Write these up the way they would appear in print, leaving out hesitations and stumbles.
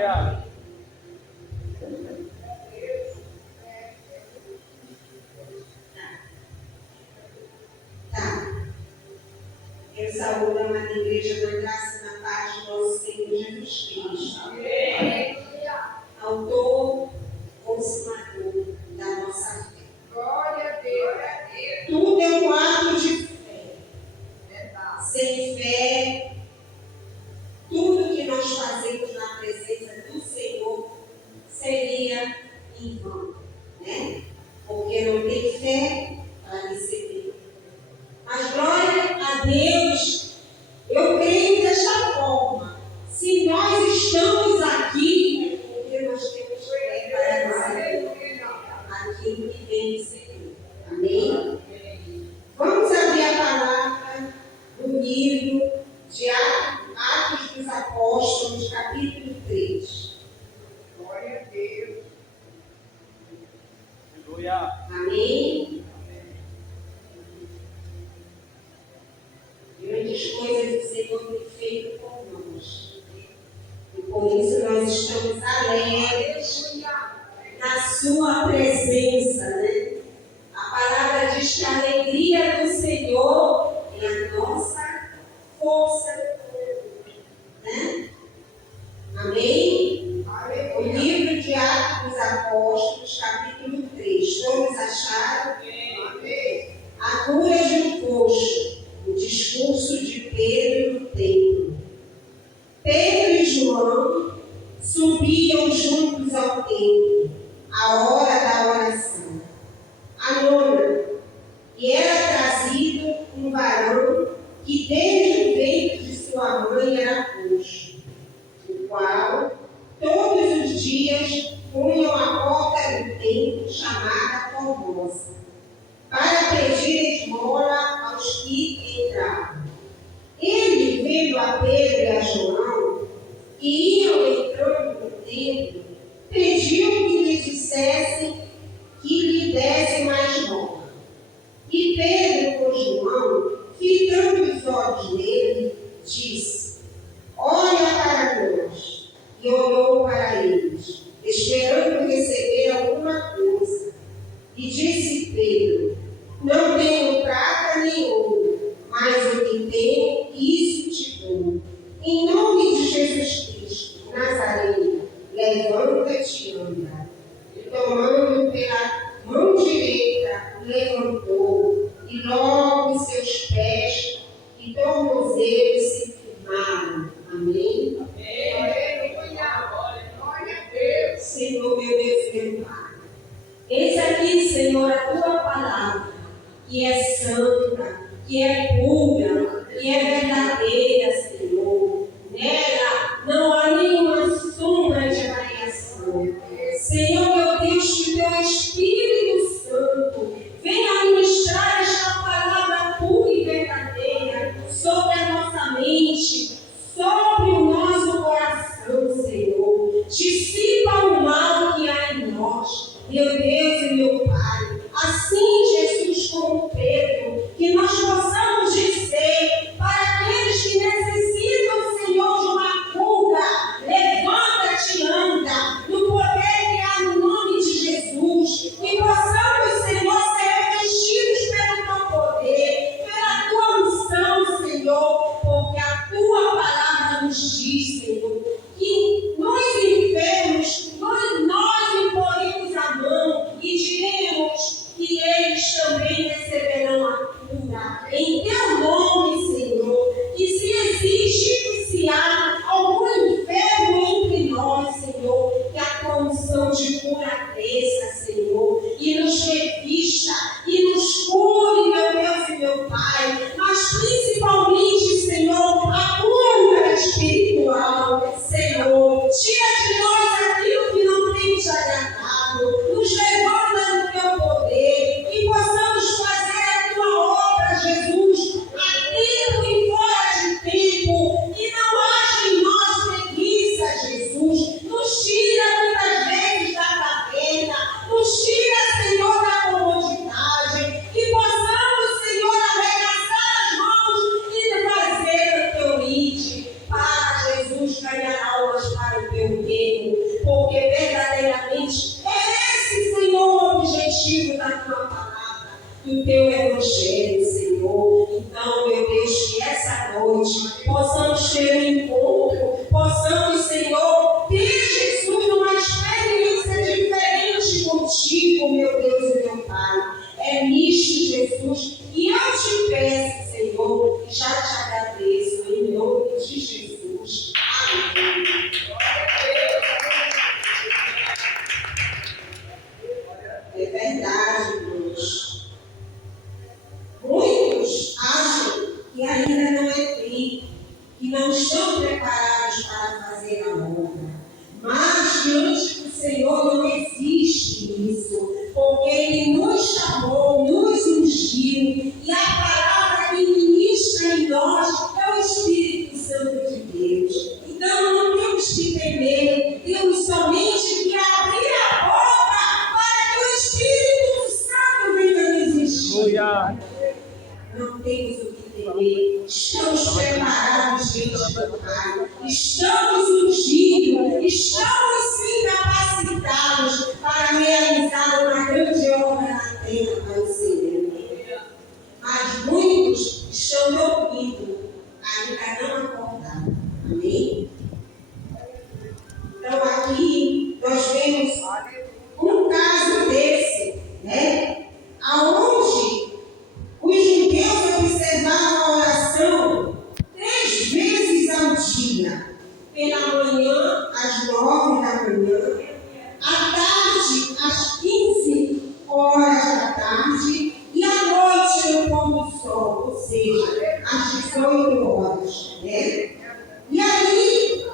Glória. Tá. Eu saúdo a amada igreja da graça na paz do nosso Senhor Jesus Cristo. Amém. Autor, consumador da nossa fé. Glória a Deus. Tudo é um ato de fé. Verdade. Sem fé, tudo que nós fazemos na presença do Senhor seria em vão, né? Porque não tem fé para receber. Mas glória a Deus, eu creio desta forma. Se nós estamos aqui, é porque nós temos fé para receber aquilo que vem do Senhor. Amém? Vamos abrir a palavra no livro de Atos dos Apóstolos, capítulo 3. Glória a Deus. Aleluia. Amém? Grandes coisas o Senhor tem feito por nós. E por isso nós estamos alegres na sua presença, né? A palavra diz que a alegria do Senhor é a nossa força, né? Amém? O livro de Atos dos Apóstolos, capítulo 3. Todos acharam? Amém. A cura de um coxo, o discurso de Pedro no templo. Pedro e João subiam juntos ao templo, à hora da oração, a nona, e era trazido um varão que desde o ventre de sua mãe era coxo, o qual todos os dias punham à porta do templo chamada Formosa, para pedir esmola aos que entravam. Ele, vendo a Pedro e a João, que iam entrando no templo, pediu que lhe dissessem que lhe dessem mais esmola. E Pedro, com João, fitando os olhos nele, disse: olha para nós. E olhou para eles, esperando receber alguma coisa. E disse Pedro: não tenho prata nem ouro, mas o que tenho, isso te dou. Em nome de Jesus Cristo, Nazareno, levanta-te e anda. E tomando pela mão direita, levantou, e logo seus pés e tornozelos se firmaram. Amém? Glória a Deus. Senhor, meu Deus, meu Pai. Eis aqui, Senhor, a tua palavra, que é santa, que é pura, que é verdadeira, Senhor. Nela não há nenhuma sombra de variação. Senhor, meu Deus, que teu Espírito Santo venha ministrar esta palavra pura e verdadeira sobre a nossa mente, sobre o nosso coração, Senhor. Dissipa o mal que há em nós, meu Deus e meu Pai. Assim, Jesus, como Pedro, que nós possamos dizer para do teu Evangelho, Senhor. Então, meu Deus, que essa noite possamos ter um encontro, possamos, Senhor, ter, Jesus, uma experiência diferente contigo, meu Deus e meu Pai. É nisto, Jesus, e eu te peço, Senhor, e já te agradeço, em nome de Jesus. Amém. É verdade, irmãos. Muitos acham que ainda não é tempo, que não estão preparados para fazer a obra. Mas diante do Senhor não existe isso, porque Ele nos chamou, nos ungiu, e a palavra que ministra em nós é o Espírito Santo de Deus. Então não temos que temer, temos somente que abrir a boca para que o Espírito Santo venha nos encher. Não temos o que temer, estamos preparados diante do Pai, estamos ungidos, estamos sim capacitados para realizar uma grande obra na terra para o Senhor. Mas muitos estão dormindo, ainda não acordaram. Amém? Então aqui nós vemos um caso desse, né? Aonde os judeus observavam a oração 3 vezes ao dia. Pela manhã, às 9 da manhã. À tarde, às 15 horas da tarde. E à noite, no pôr do sol. Ou seja, às 18 horas. Né? E aí,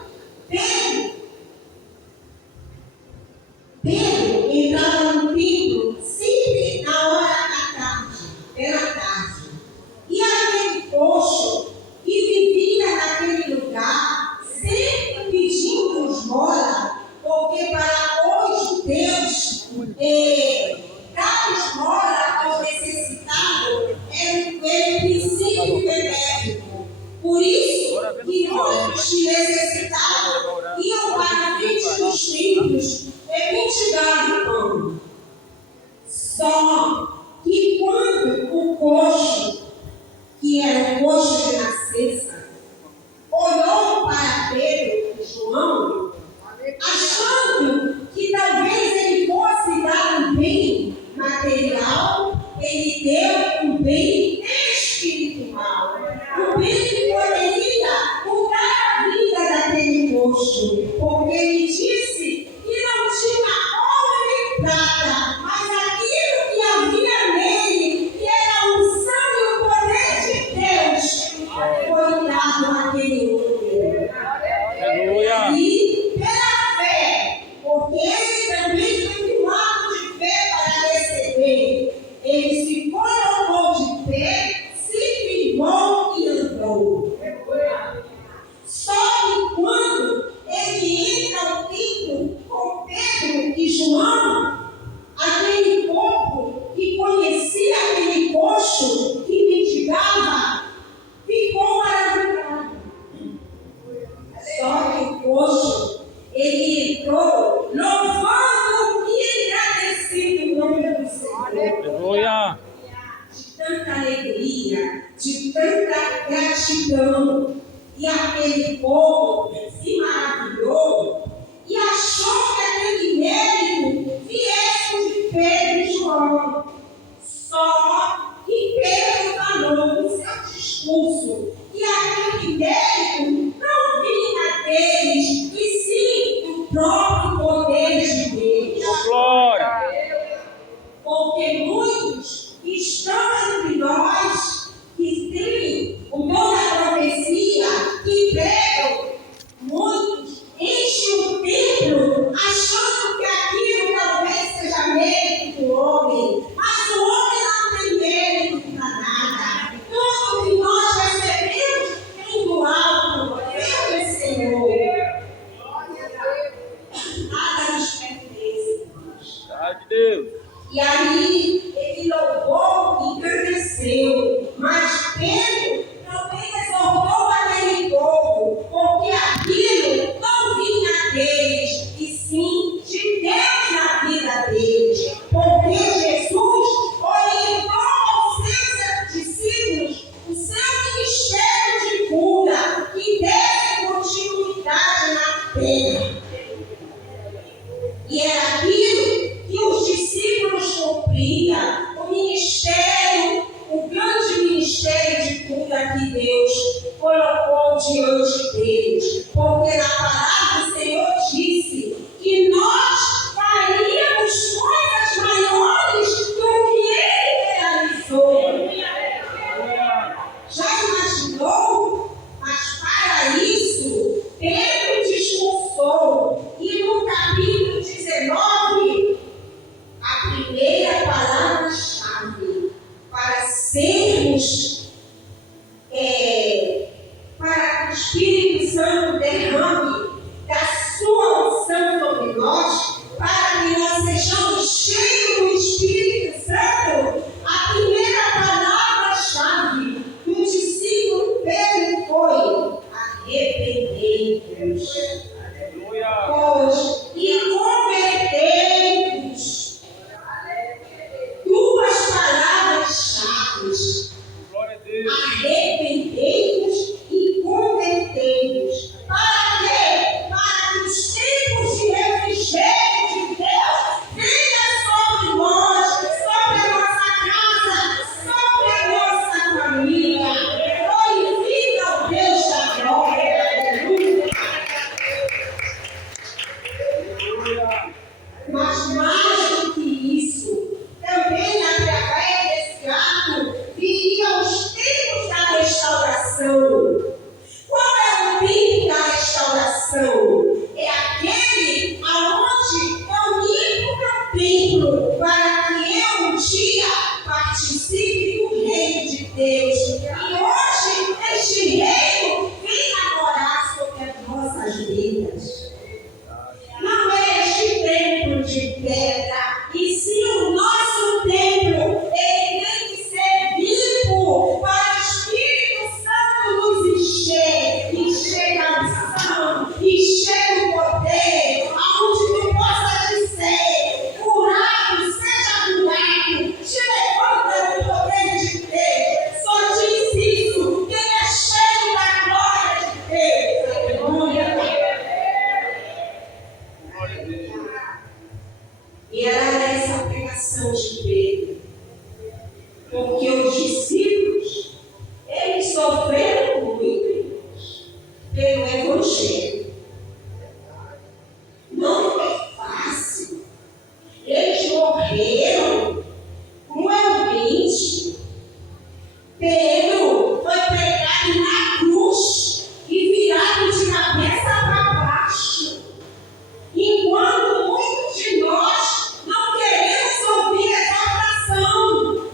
Pedro entrava no templo sempre na hora da tarde, pela tarde. E aquele coxo que vivia naquele lugar, sempre pedindo esmola, porque para os judeus, dar esmola aos necessitados era um princípio benéfico. Por isso que muitos necessitados iam para frente dos templos mendigar pão. Só que quando o coxo, que era o coxo de nascença, olhou para Pedro e João, achando que talvez ele fosse dar um bem material, ele deu um bem espiritual, um bem que poderia mudar a vida daquele coxo, porque ele disse que não tinha ouro nem prata, mas aquilo que havia nele, que era a unção e o poder de Deus, foi dado àquele homem. Aleluia. E pela fé, porque ele também teve um ato de fé para receber, ele se colocou de pé, se firmou e andou. Só que quando ele entra ao templo com Pedro e João, aquele povo que conhecia aquele coxo que mendigava, ficou maravilhado. Só que o coxo, ele entrou louvando e agradecendo o nome do Senhor. Aleluia. De tanta alegria, de tanta gratidão. E aquele povo se maravilhou e achou que aquele mérito viesse de Pedro e João. Só que Pedro falou no seu discurso que aquele mérito não vinha deles, e sim do próprio poder de Deus. Glória. Porque muitos estão entre nós que têm o dom da profecia, que pregam, muitos enchem o templo achando que aquilo talvez seja mérito do homem, mas o homem não tem mérito para nada. Tudo que nós recebemos colocou diante deles, porque na palavra o Senhor disse que nós faríamos coisas maiores do que ele realizou. Já imaginou? Mas para isso, Pedro discursou, e no capítulo 19, a primeira palavra-chave para sermos, para que o Espírito Santo derrame da sua unção sobre nós, para que nós sejamos cheios do Espírito Santo, a primeira palavra-chave do discípulo Pedro foi: arrependei-vos, pois, e convertei-vos. Duas palavras-chave: Glória a Deus. arrependei-vos e convertei-vos. Para quê? Para que os tempos de refrigério de Deus venham sobre nós, sobre a nossa casa, sobre a nossa família. Glorifica o Deus da glória. Aleluia. Mas mais do que isso, também através desse ato viriam os tempos da restauração. Qual é o tempo da restauração? É aquele aonde eu limpo meu templo para que eu um dia participe do reino de Deus. E hoje este reino vem a morar sobre as nossas vidas. Não é este templo de pedra, e sim o nosso templo. Ele tem que ser limpo para o Espírito Santo nos encher da unção, encher do poder, aonde tu possa dizer: curado, seja curado, te levanta no poder de Deus. Só diz isso quem é cheio da glória de Deus. Aleluia. E era essa a pregação de Pedro, porque os discípulos, eles sofreram muito pelo Evangelho. Não foi fácil. Eles morreram cruelmente. Pedro foi pregado na cruz e virado de cabeça para baixo. Enquanto muitos de nós não queremos ouvir exortação,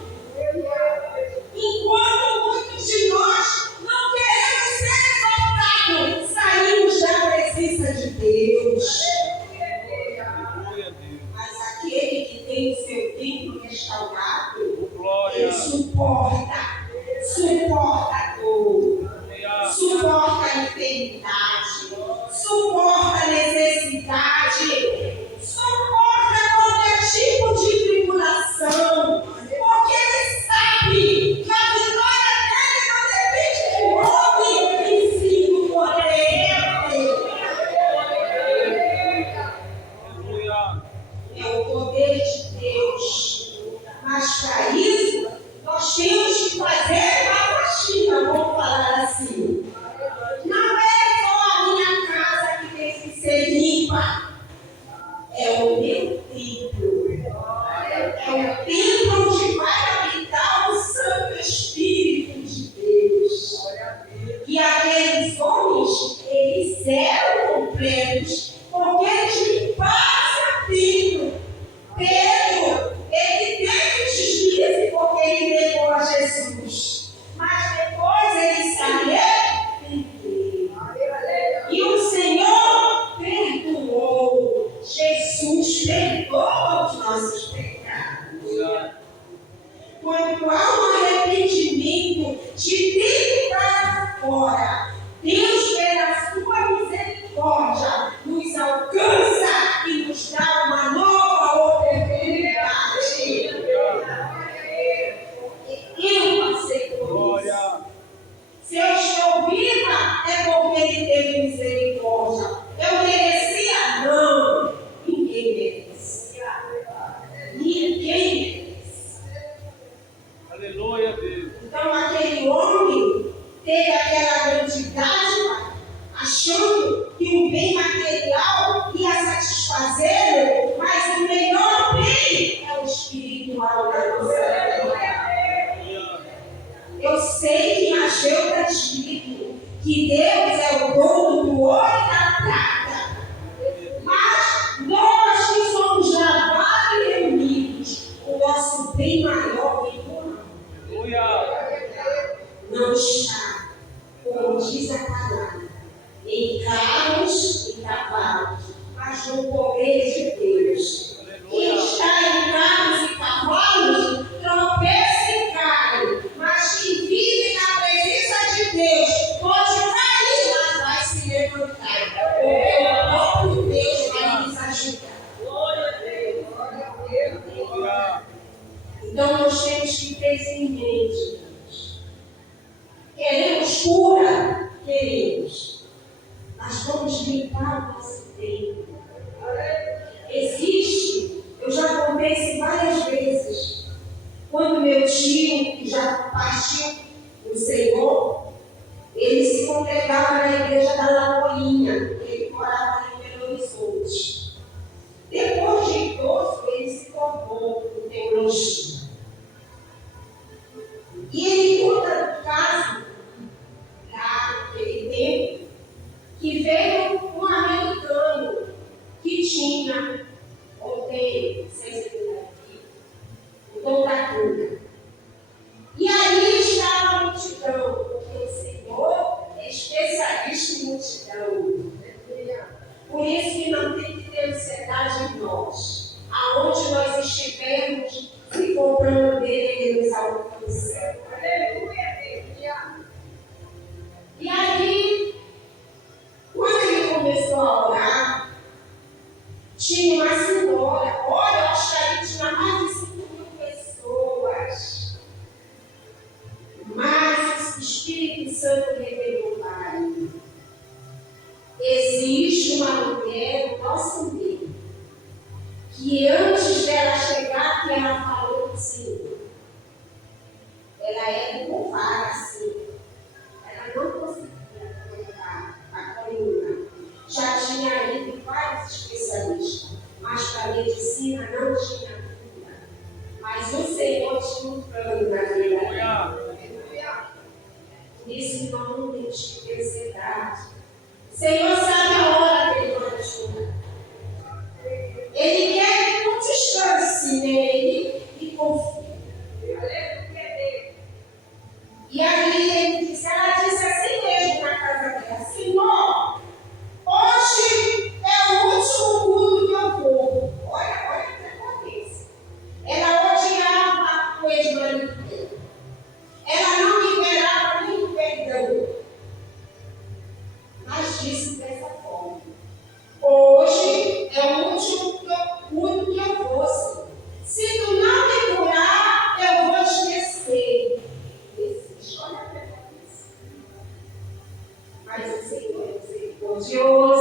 enquanto muitos de nós não queremos ser exortados, saímos da presença de Deus. Glória a Deus. Mas aquele que tem o seu templo restaurado, Glória. ele suporta a dor, suporta a enfermidade, suporta a necessidade, suporta qualquer tipo de tribulação, porque ele sabe que a vitória dele não depende de homem, e sim do poder. Aleluia. É o poder de Deus. Mas para isso, nós temos que fazer uma faxina, vamos falar assim. Não é só a minha casa que tem que ser limpa. É o meu templo. É o templo onde vai habitar o Santo Espírito de Deus. E aqueles homens, eles eram completos, porque eles limparam o templo. Pedro, ele teve um deslize porque ele negou a Jesus. Mas depois ele se arrependeu. E o Senhor perdoou. Jesus perdoa os nossos pecados. Quando há um arrependimento de dentro para fora, Deus, pela sua misericórdia, nos alcança e nos dá uma nova oportunidade. Eu passei por isso. Glória. Se eu estou viva, é porque Ele teve misericórdia. Eu merecia? Não. Ninguém merece. Ninguém merece. Aleluia, Deus. Então aquele homem teve aquela grandidade achando que o bem material ia satisfazê-lo, mas o melhor bem é o espiritual da nossa vida. Eu sei que em Ageu está escrito que Deus é o dono do ouro e da prata, mas nós que somos lavados e reunidos, o nosso bem maior vem do alto. Não está, como diz a palavra, em carros e cavalos, mas no poder de Deus. Quem está em carros e cavalos tropeça e cai, mas quem vive na presença de Deus pode cair, mas vai se levantar, porque o próprio Deus vai nos ajudar. Então nós temos que ter isso em mente. Queremos cura? Queremos. Mas vamos limpar o nosso tempo. Existe, eu já contei isso várias vezes, quando meu tio, que já partiu do Senhor, ele se congregava na igreja da Lagoinha, ele morava em Belo Horizonte. Depois de idoso, ele se formou em teologia. E ele conta um caso, lá naquele tempo, que veio um americano que tinha, ou tem, não sei se ele é aqui, o dom da cura. E aí estava a multidão, porque o Senhor é especialista em multidão. Por isso que não tem que ter ansiedade em nós. Aonde nós estivermos, se comprando dele, ele nos alcança. E aí, quando ele começou a orar, tinha uma senhora, olha, eu acho que ali tinha mais de 5.000 pessoas. Mas o Espírito Santo revelou para ele. Existe uma mulher no nosso meio, que antes dela chegar, que ela falou do Senhor. Ela é curvada assim. Ela não conseguia colocar a coluna. Já tinha ido vários especialistas, mas para a medicina não tinha cura. Mas o Senhor tinha um plano na vida dela. Por isso, irmão, não temos que ter ansiedade. O Senhor sabe a hora que Ele vai te curar. Ele quer que tu descanse nele e confie. E aí ele disse, ela disse assim mesmo na casa dela: Senhor, hoje é o último culto que eu vou. Olha o que acontece. Ela odiava o ex-marido dela. Ela não liberava nem o perdão. Mas disse dessa forma: hoje é o último culto que eu vou, Senhor. Se tu não me curar, eu vou esquecer. Olha para isso. Mas o Senhor é misericordioso.